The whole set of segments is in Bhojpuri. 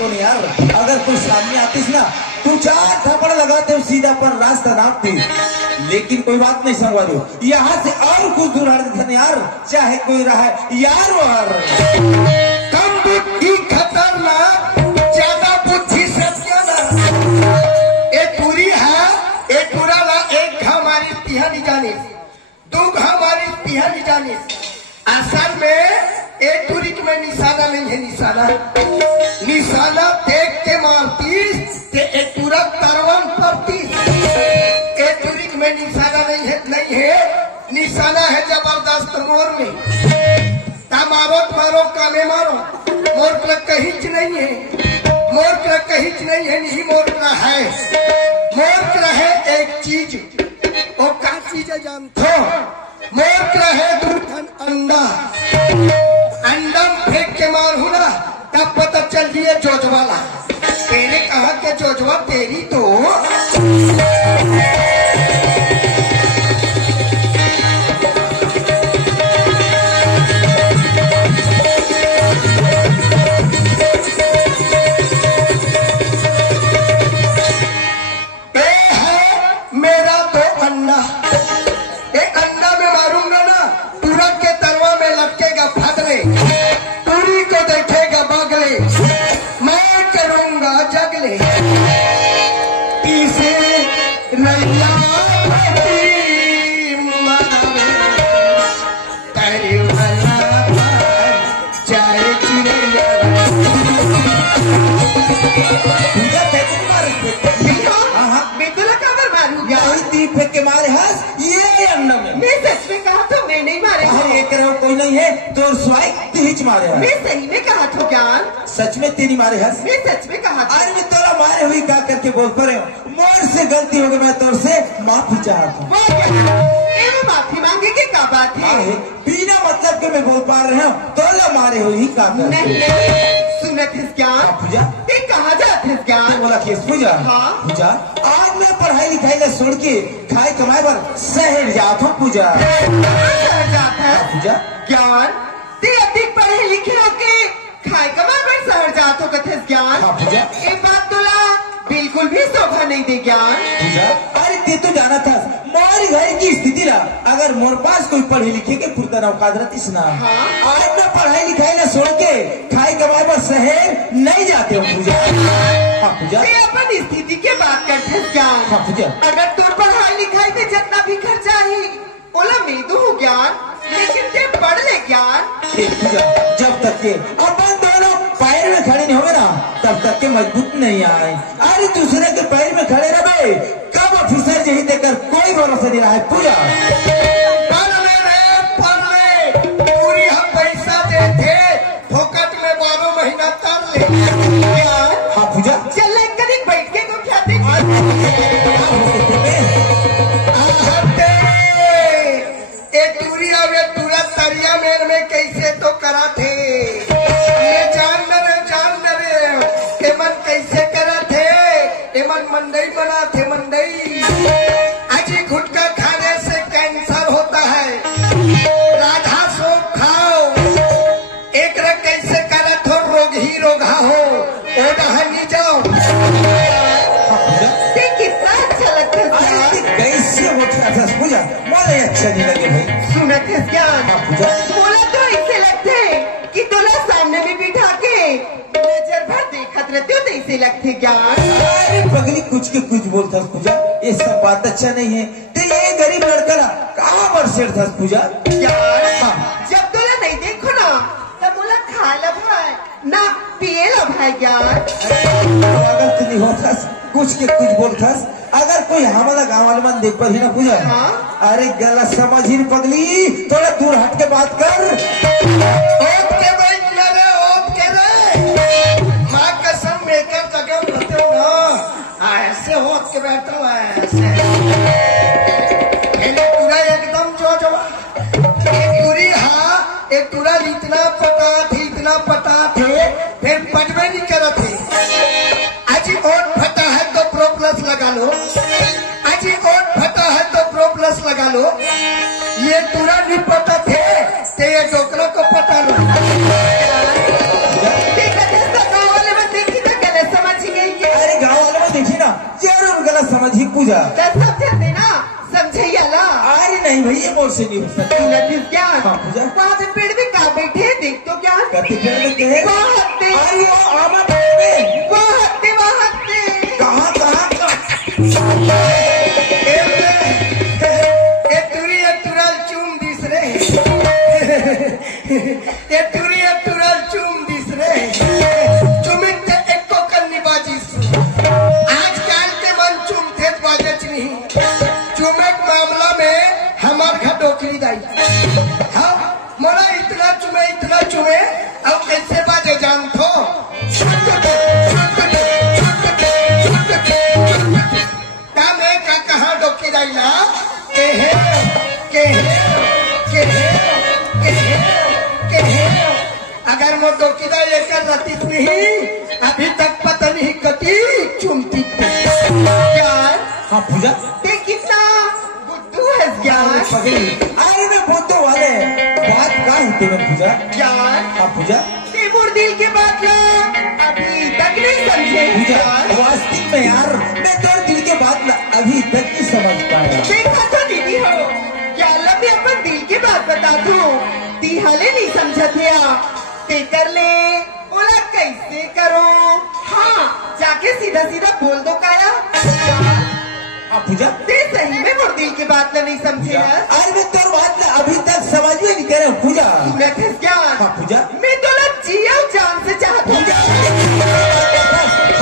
को नहीं यार, अगर कोई सामने आतीस ना तू 4 थप्पड़ लगाते हो सीधा पर रास्ता नापती। लेकिन कोई बात नहीं समझ दो, यहाँ से और कुछ दूर हट देते यार, चाहे कोई रहा यार वार। कम बुद्धि खतरनाक, ज्यादा बुद्धि सत्यानाश। एक टूरी है, एक टूरा ला, एक हमारी तिहा नहीं जाने, 2 हमारी तिहा नहीं जाने। असल में एक टूरी में निशाना नहीं है, निशाना देख के मारती ते एक टूरा तरवन पड़ती। एक टूरी में निशाना नहीं है, निशाना है जबरदस्त मोर में। मारो मारो काले मारो, मोर का कहीं नहीं है, मोर का कहीं नहीं है, नहीं मोर का है। मोर का है एक चीज, वो क्या चीज है जानते हो? मोर का है दूरखन अंडा, अंडा फेंक के मारू ना तब पता चल दिए जोजवाला। तेरे कहा के जोजवा तेरी तो कोई नहीं है तो स्वाइक मारे है। मैं सही में कहा था ज्ञान, सच में तेरी मारे है। मैं सच में कहा था। अरे मैं तोरा मारे हुई क्या करके बोल पा रहे हो, मोर से गलती हो गई, मैं तोर से माफी चाहता हूँ। माफी मांगे की क्या बात है? बिना मतलब के मैं बोल पा रहे हो, तोला मारे हुई का नहीं सुनत है ज्ञान। पूजा कहा जाते है ज्ञान? बोला केस पूजा। हाँ पूजा आज मैं पढ़ाई लिखाई ला छोड़ के खाए कमाए पर शहर जाता हूँ। पूजा शहर जाता है? पूजा ज्ञान ते अधिक पढ़े लिखे होके खाए कमाए पर शहर जातो कथे ज्ञान। पूजा एक बात तोला बिल्कुल भी शोभा नहीं दे ज्ञान। पूजा अरे ते तो जाना था मोर घर की स्थिति ला, अगर मोर पास कोई पढ़े लिखे के पुरता औकात ना। आज मैं पढ़ाई लिखाई ला छोड़ के खाए कमाए पर शहर नहीं जाते हो। पूजा पूजा अपन स्थिति के बात करते ज्ञान। पूजा अगर तोर पढ़ाई लिखाई में जितना भी खर्चा है ओला मैं दू ज्ञान, लेकिन ते पढ़ ले ज्ञान। पूजा जब तक के अपन दोनों पैर में खड़े नहीं होंगे ना तब तक के मजबूत नहीं आए। अरे दूसरे के पैर में खड़े रहे कब ऑफिसर यही देकर कोई भरोसा नहीं रहा है। पूजा पूरी हम पैसा देते फोकट में 12 महीना तर ले। हाँ पूजा चल करीब बैठ के को क्या दे तरिया मेर में कैसे तो करा थे ये जान रे एमन कैसे करा थे, एमन मंडई बना थे मंडई। अजी गुटखा खाने से कैंसर होता है, राधा सोप खाओ। एक रंग कैसे करा थो रोग ही रोगा हो ओ नहीं जाओ। कितना अच्छा लगता है, कैसे उठा था पूजा मुझे अच्छा नहीं लगे भाई। सुनत है ज्ञान? बोला तो ऐसे लगते कि तोला सामने में बिठा के नजर भर देखत रहते हो तो ऐसे लगते ज्ञान। अरे पगली कुछ के कुछ बोलता पूजा, ये सब बात अच्छा नहीं है। तो ये गरीब लड़का कहाँ पर सेठ था पूजा? जब तोला नहीं देखो ना तब बोला खा ला भाई ना पिए ला भाई ज्ञान। अगर तो नहीं होता कुछ के कुछ बोलता, अगर कोई हमारा गाँव वाले मन देख पर ही ना पूजा। अरे गलत समझ ही पगली, थोड़ा दूर हट के बात कर। ओप के बैठ रे माँ कसम मेकर जगह रहते हो ना ऐसे होत के बैठता हुआ ऐसे पूरा एकदम जो एक पूरी। हाँ एक पूरा इतना पता थे फिर पटवे नहीं करा थे। अजी ओट फटा है तो प्रो प्लस लगा लो, अजी ओट फटा है तो प्रो प्लस लगा लो। ये पूरा नहीं पता थे ते ये डोकरा को पता लो। देखा जैसा गाँव वाले में देखी था पूजा समझते ना समझैया ला। अरे नहीं भाई ये मोर से नहीं हो सकता। क्या हाँ, पूजा। वहाँ पे पेड़ में कहाँ बैठे हैं, देख तो क्या कति पेड़ में कहे वहाँ हत्ते अरे वो आमा पेड़ में वहाँ हत्ते कहाँ कहाँ ए तुरल चूम दिस रे ए तुरल चूम दिस रे चुमित ते एको कन्नी बाजिस आजकल ते मन चुमते बाजच नहीं चुमे मामला में हमार घर डोकरी दाई हाँ मोला इतना चुमे अब कैसे बाजे जान थो कहाँ डोकी दाई ना अगर वो डोकीदा लेकर रहती नहीं अभी तक पता नहीं कती चुमती यार। हाँ पूजा ते कितना बुद्धू है यार। अरे मैं बुद्धू वाले बात का है तेरे पूजा यार हाँ पूजा ते मोर दिल के बात ला अभी तक नहीं समझे पूजा यार। वास्तव में यार मैं तेरे दिल के बात अभी तक नहीं समझ पाया। देखा तो दीदी हो क्या मैं अपन दिल की बात बता दूं ती हाले नहीं समझते ते कर ले बोला कैसे करो हाँ जाके सीधा सीधा बोल दो काया। हाँ पूजा ते सही में मोर दिल की बात नहीं समझे यार। अरे मैं तेरी बात अभी तक समझ में नहीं करे पूजा। मैं फंस गया हाँ पूजा मैं तो लग जिया जान से चाहता हूँ।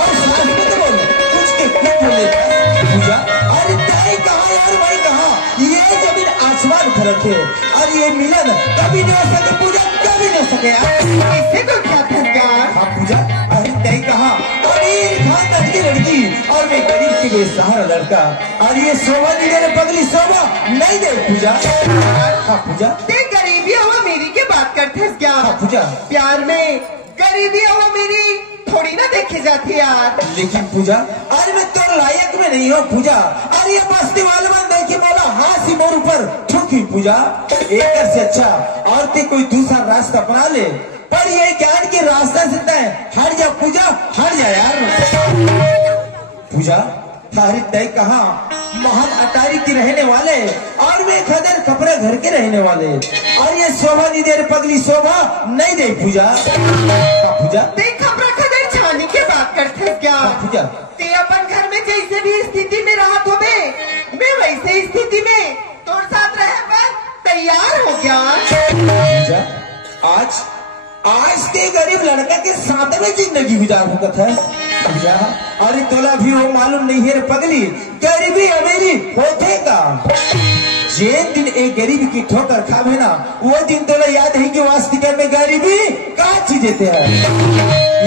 और सास में तो बोल कुछ के क्यों बोले पूजा। अरे ताई कहाँ यार भाई कहाँ ये जमीन आसमान फर्क है और ये मिलन कभी नहीं हो सके पूजा कभी नहीं हो सके इससे तो क्या फंस गया। हाँ पूजा अरे ताई कहाँ अमीर खानदान की लड़की और मैं गरीब के बेसहारा लड़का और ये शोभा नहीं दे रहे पगली शोभा नहीं दे पूजा। हाँ पूजा ते गरीबी हुआ मेरी की बात करते क्या। हाँ पूजा प्यार में गरीबी हुआ मेरी थोड़ी ना देखी जाती यार। लेकिन पूजा अरे मैं तो लायक में नहीं हूँ पूजा। अरे ये बस्ती वाले मन देखी बोला हाँ सी मोर ऊपर ठुकी पूजा एक से अच्छा और ते कोई दूसरा रास्ता अपना ले पर ये ज्ञान की रास्ता से तय हट जा पूजा हट जा यार। पूजा तारी तय कहा महान अटारी की रहने वाले और मैं खदर कपड़े घर के रहने वाले और ये शोभा नहीं दे पगली शोभा नहीं दे पूजा। पूजा देख खबर खदर छाने की बात करते क्या। पूजा ते अपन घर में जैसे भी स्थिति में रहा तो मैं वैसे स्थिति में तोर साथ रहे पर तैयार हो गया। पूजा आज के गरीब लड़का के साथ में जिंदगी गुजार सकत है पूजा। अरे तोला भी वो मालूम नहीं है पगली गरीबी अमीरी होते का जे दिन एक गरीबी की ठोकर खावे ना वो दिन तोला याद है कि वास्तविक में गरीबी का चीज देते हैं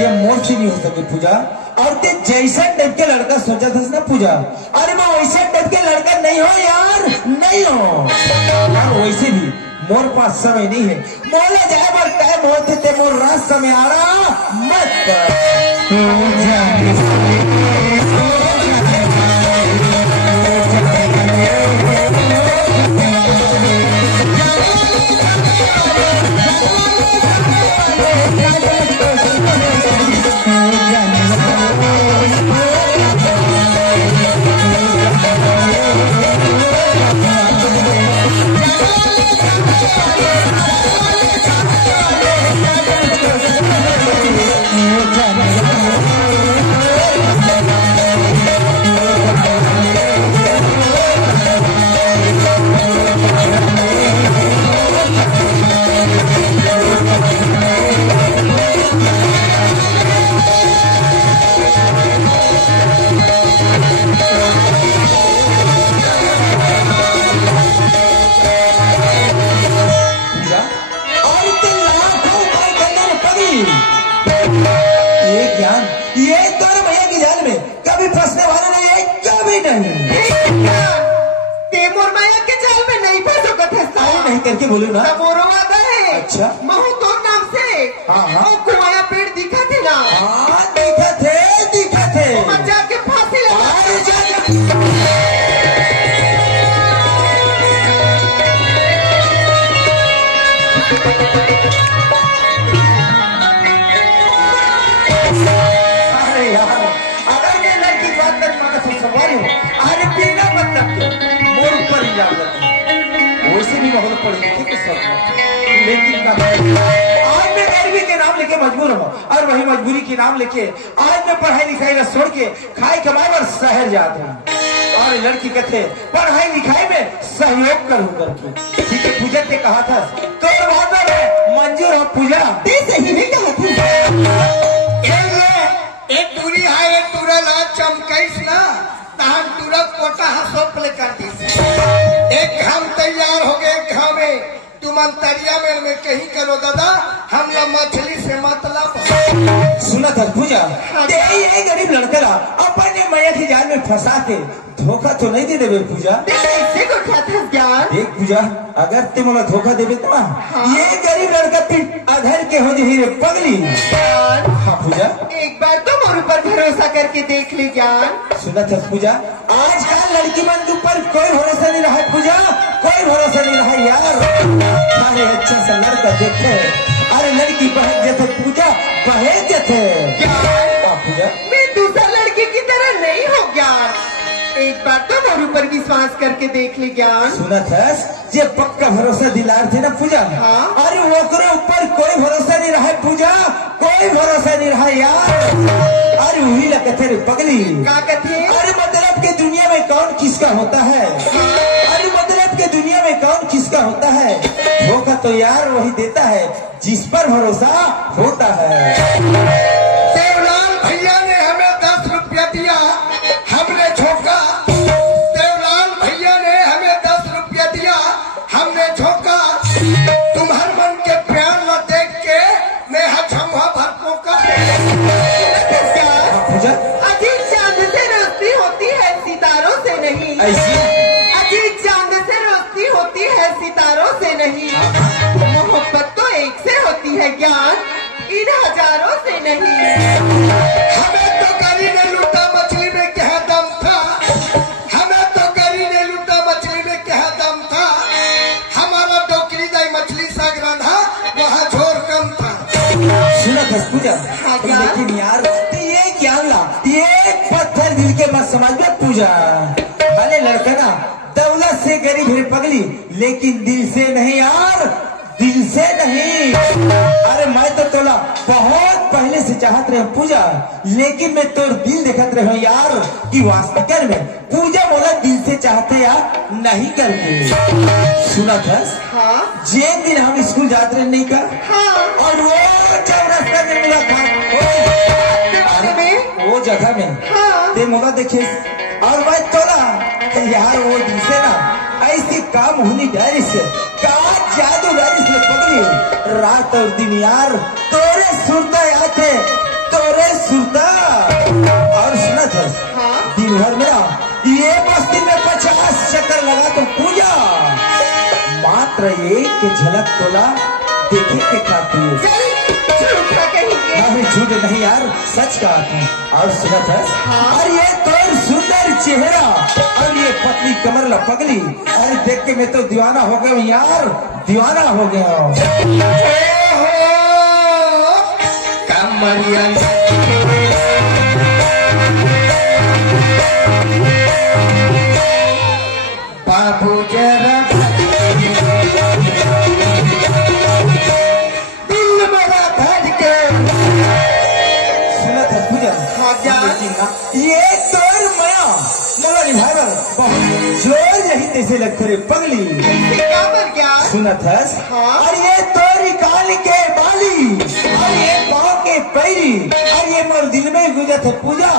ये मोर से नहीं हो सके पूजा। और ते जैसा टाइप के लड़का सोचा था ना पूजा अरे मैं वैसा टाइप के लड़का नहीं हो यार नहीं हो और वैसे भी मोर पास समय नहीं है बोला जाए पर टाइम होते थे मोर रात समय आ रहा मत ये दोनों भैया की जाल में कभी फंसने वाला नहीं है कभी नहीं। तेमोर माया के जाल में नहीं फंसोगा नहीं करके बोलू ना मोरो वादा है। अच्छा महू तो नाम से हाँ कुमाया पेड़ दिखा थे ना। हाँ दिखा थे मजा के फांसी लगा अरे यार अगर ये लड़की बात कर माना तो सवारी हो अरे आज मैं गरीबी के नाम लेके मजबूर हूँ और वही मजबूरी के नाम लेके आज मैं पढ़ाई लिखाई का छोड़ के खाई कमाई और शहर जाता हूँ। और लड़की कहते पढ़ाई लिखाई में सहयोग करूँ करके। ठीक है पूजा ने कहा था तो बात मंजूर हो पूजा ते सही में कहा था। एक टूरी है एक टूरा ला चमकैस ना तहन टूरा कोटा हसोप ले कर दी। एक घाम तैयार हो गए घामे तुम अंतरिया में कहीं करो दादा हम लोग मछली से मतलब सुना था पूजा ये गरीब लड़का ला अपने मैया की जाल में फंसा के धोखा तो नहीं दे देवे पूजा। कैसे को था ज्ञान देख पूजा अगर तुम मला धोखा देवे तो ये गरीब लड़का फिर अधर के हो जाही रे पगली। हाँ पूजा एक बार तो मोर ऊपर भरोसा करके देख ले ज्ञान। सुना था पूजा आजकल लड़की मन के ऊपर कोई भरोसा नहीं रहा पूजा कोई भरोसा नहीं रहा यार। अरे अच्छा सा लड़का देखे अरे लड़की बहन जैसे पूजा बहन जैसे पूजा मैं दूसरा लड़के की तरह नहीं हो ज्ञान। एक बार तो मोर ऊपर विश्वास करके देख ले ज्ञान। सुना था जे पक्का भरोसा दिलार थे ना पूजा। हाँ? अरे ओकरे ऊपर कोई भरोसा नहीं रहा पूजा कोई भरोसा नहीं रहा यार। अरे वही लगते रे पगली क्या कहते अरे मतलब के दुनिया में कौन किसका होता है। अरे मतलब के दुनिया में कौन किसका होता है। धोखा तो यार वही देता है जिस पर भरोसा होता है। देवलाल भैया ने हमें 10 रुपया दिया हमने झोंका। देवलाल भैया ने हमें 10 रुपया दिया हमने झोंका। तुम्हारे मन के प्यार न देख के मैं हछम्हा भर पोका। अजीब चांद से रोशनी होती है सितारों से नहीं। अजीब चांद से रोशनी होती है सितारों से नहीं। मोहब्बत तो एक से होती है ज्ञान इन हजारों से नहीं। हमें तो गरी ने लूटा मछली में क्या दम था। हमें तो गरी ने लूटा मछली में क्या दम था। हमारा डोकरी दाई मछली साग रंधा वहाँ झोर कम था। सुना था पूजा हाँ क्या? लेकिन यार ये क्या ला ये पत्थर दिल के मत समझ में पूजा। भले लड़का ना दौलत से गरीब है पगली लेकिन दिल से नहीं यार दिल से नहीं। अरे मैं तो तोला बहुत पहले से चाहत रहे पूजा लेकिन मैं तोर दिल देखत रहे हूँ यार कि वास्तव में पूजा बोला दिल से चाहते यार नहीं करके। सुना था हाँ जिन दिन हम स्कूल जाते रहे नहीं का हाँ और वो चौरास्ता में मुलाकात वो जगह में हाँ। ते मुला देखे और मैं तोला यार वो दिन से ना ऐसी काम होनी डायरी से का जादू डायरी से पगली रात और दिन यार तोरे सुरता आते तोरे सुरता। और सुना था हाँ? दिन भर मेरा ये बस्ती में 50 चक्कर लगा तो पूजा मात्र एक झलक तोला देखे के खाती है। झूठा कहेंगे अभी झूठ नहीं यार सच कहा था। और सुना था हाँ? और ये तोर सुंदर चेहरा और ये पतली कमर ला पगली अरे देख के मैं तो दीवाना हो गया यार दीवाना हो गया। कमरिया बाबू जरा दिल मेरा धड़के। सुना था पूजा हाँ क्या? ये तोर मया मोला निभावर बहुत जोर यही तैसे लगते रे पगली। कैसे क्या बन गया सुना था हाँ? और ये तोरी कान के बाली और ये पाँव के पैरी और ये मोर दिल में गुजर थे पूजा